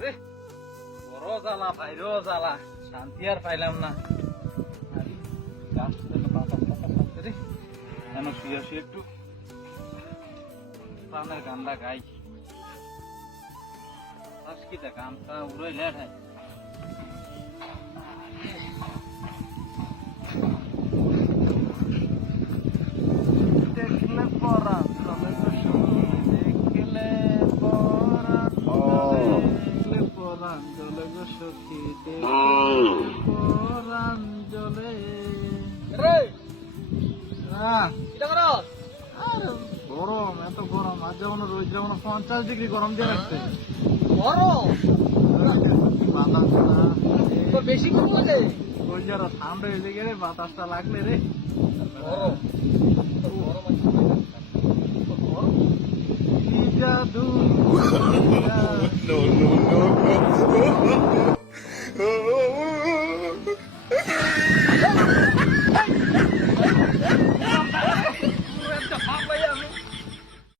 রে বড় জ্বালা বাইরেও জ্বালা। শান্তি আর পাইলাম না। কেন শুয়ে শুয়ে একটু প্রাণের গানটা গাই। গানটা উড়ে লেট হয় জলে গো সখী পরাণ জলে গরম এত গরম। আজ যেমন রোজ যেমন পঞ্চাশ ডিগ্রি গরম দিয়ে রাখছে। বাতাস না বেশি কম লাগে? ওই যারা ঠান্ডা হয়ে গেলে বাতাসটা লাগলে রে। জাদু? oh.